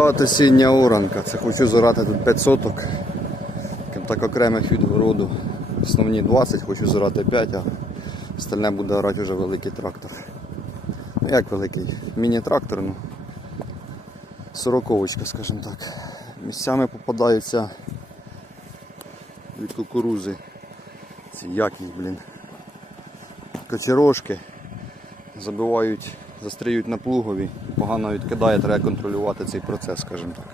От осіння оранка. Це хочу зорати тут 5 соток. Так окремих від городу. Основні 20, хочу зорати 5, а остальне буде орати вже великий трактор. Ну як великий? Міні-трактор, ну. Сороковочка, скажімо так. Місцями попадаються від кукурузи. Ці як блін. Коцірожки забивають, застріють на плугові, погано відкидає, треба контролювати цей процес, скажімо так.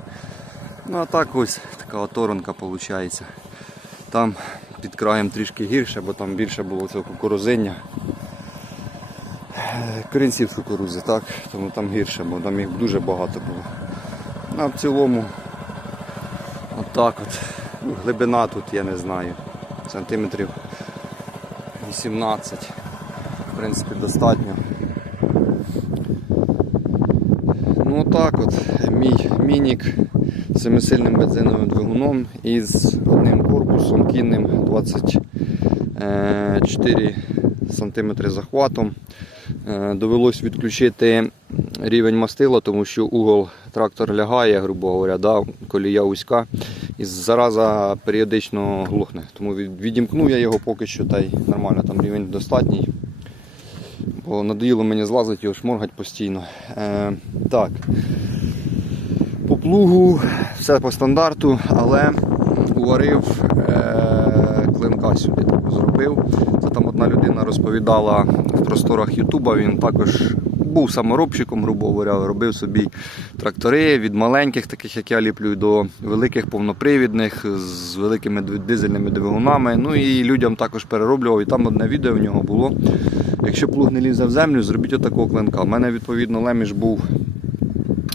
Ну а так ось така оторонка виходить. Там під краєм трішки гірше, бо там більше було цього кукурузиння. Е, Корінців кукурузи, так, тому там гірше, бо там їх дуже багато було. Ну, А в цілому отак от. Ну, глибина тут, я не знаю, сантиметрів 18. В принципі, достатньо. Ну так от, мій мінік з семисильним бензиновим двигуном із одним корпусом кінним 24 см захватом. Довелось відключити рівень мастила, тому що угол трактор лягає, грубо говоря, да, колія вузька, і зараза періодично глухне. Тому відімкнув я його поки що, та й нормально, там рівень достатній. Бо надоїло мені злазити його шморгать постійно. Е, так. По плугу все по стандарту, але уварив е, клинка сюди зробив. Це там одна людина розповідала в просторах Ютуба. Він також був саморобчиком, грубо говоря, робив собі трактори від маленьких, таких як я ліплю, до великих повнопривідних з великими дизельними двигунами. Ну і людям також перероблював. І там одне відео в нього було. Якщо плуг не лізе в землю, зробіть отакого клинка. У мене відповідно леміш був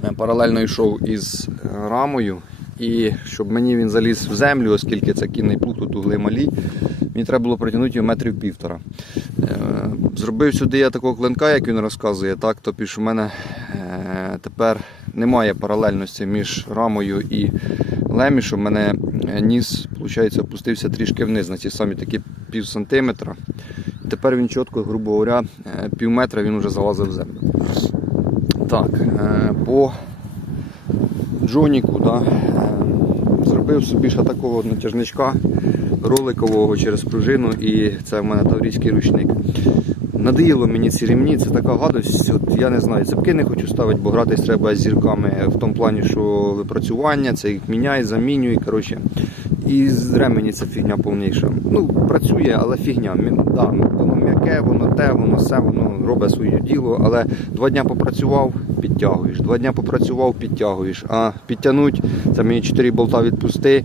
е, паралельно йшов із е, рамою. І щоб мені він заліз в землю, оскільки це кінний плуг, тут угли малі, мені треба було протягнути його метрів півтора. Зробив сюди я такого клинка, як він розказує, так, тобто що в мене е, тепер немає паралельності між рамою і лемішем. У мене е, ніс, виходить, опустився трішки вниз на ті самі такі пів сантиметра. Тепер він чітко, грубо говоря, е, пів метра він вже залазив в землю. Так, по Джоніку, да, зробив собі ще такого натяжничка роликового через пружину, і це в мене таврійський ручник. Надоїло мені ці ремні, це така гадость. От я не знаю, цепки не хочу ставити, бо гратись треба з зірками в тому плані, що випрацювання, це їх міняє, замінює. Коротше. І з ремені це фігня повніша. Ну, працює, але фігня. Да, воно м'яке, воно те, воно все, воно робить своє діло, але два дня попрацював, підтягуєш. Два дня попрацював, підтягуєш. А підтягнуть, це мені 4 болта відпусти,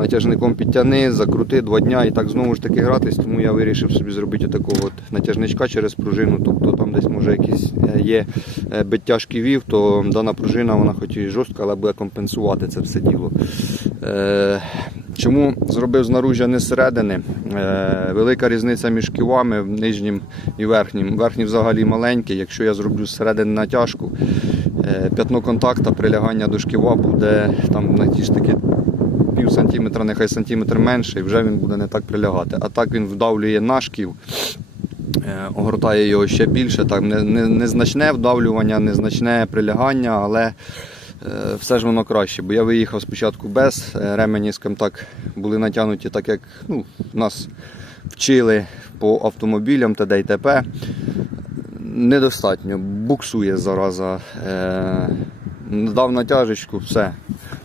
натяжником підтяни, закрути два дня і так знову ж таки гратись, тому я вирішив собі зробити такого от натяжничка через пружину. Тобто там десь може якийсь е, є е, биттяжкий вів, то дана пружина, вона хоч і жорстка, але буде компенсувати це все діло. Е, Чому зробив знаружжя не зсередини? Велика різниця між ківами нижнім і верхнім. Верхній взагалі маленький. Якщо я зроблю зсередини натяжку, п'ятно контакта, прилягання до шківа буде там на ті ж таки пів сантиметра, нехай сантиметр менше, і вже він буде не так прилягати. А так він вдавлює на шків. Е, огортає його ще більше. Так, не, не, незначне вдавлювання, незначне прилягання, але е, все ж воно краще. Бо я виїхав спочатку без е, ремені, скажімо так, були натягнуті так, як ну, нас вчили по автомобілям ТД і ТП. Недостатньо, буксує зараза. Дав натяжечку, все.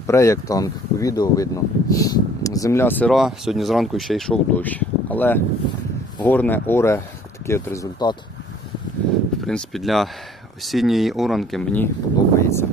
Пре як по відео видно. Земля сира, сьогодні зранку ще йшов дощ. Але горне оре, такий от результат. В принципі, для осінньої оранки мені подобається.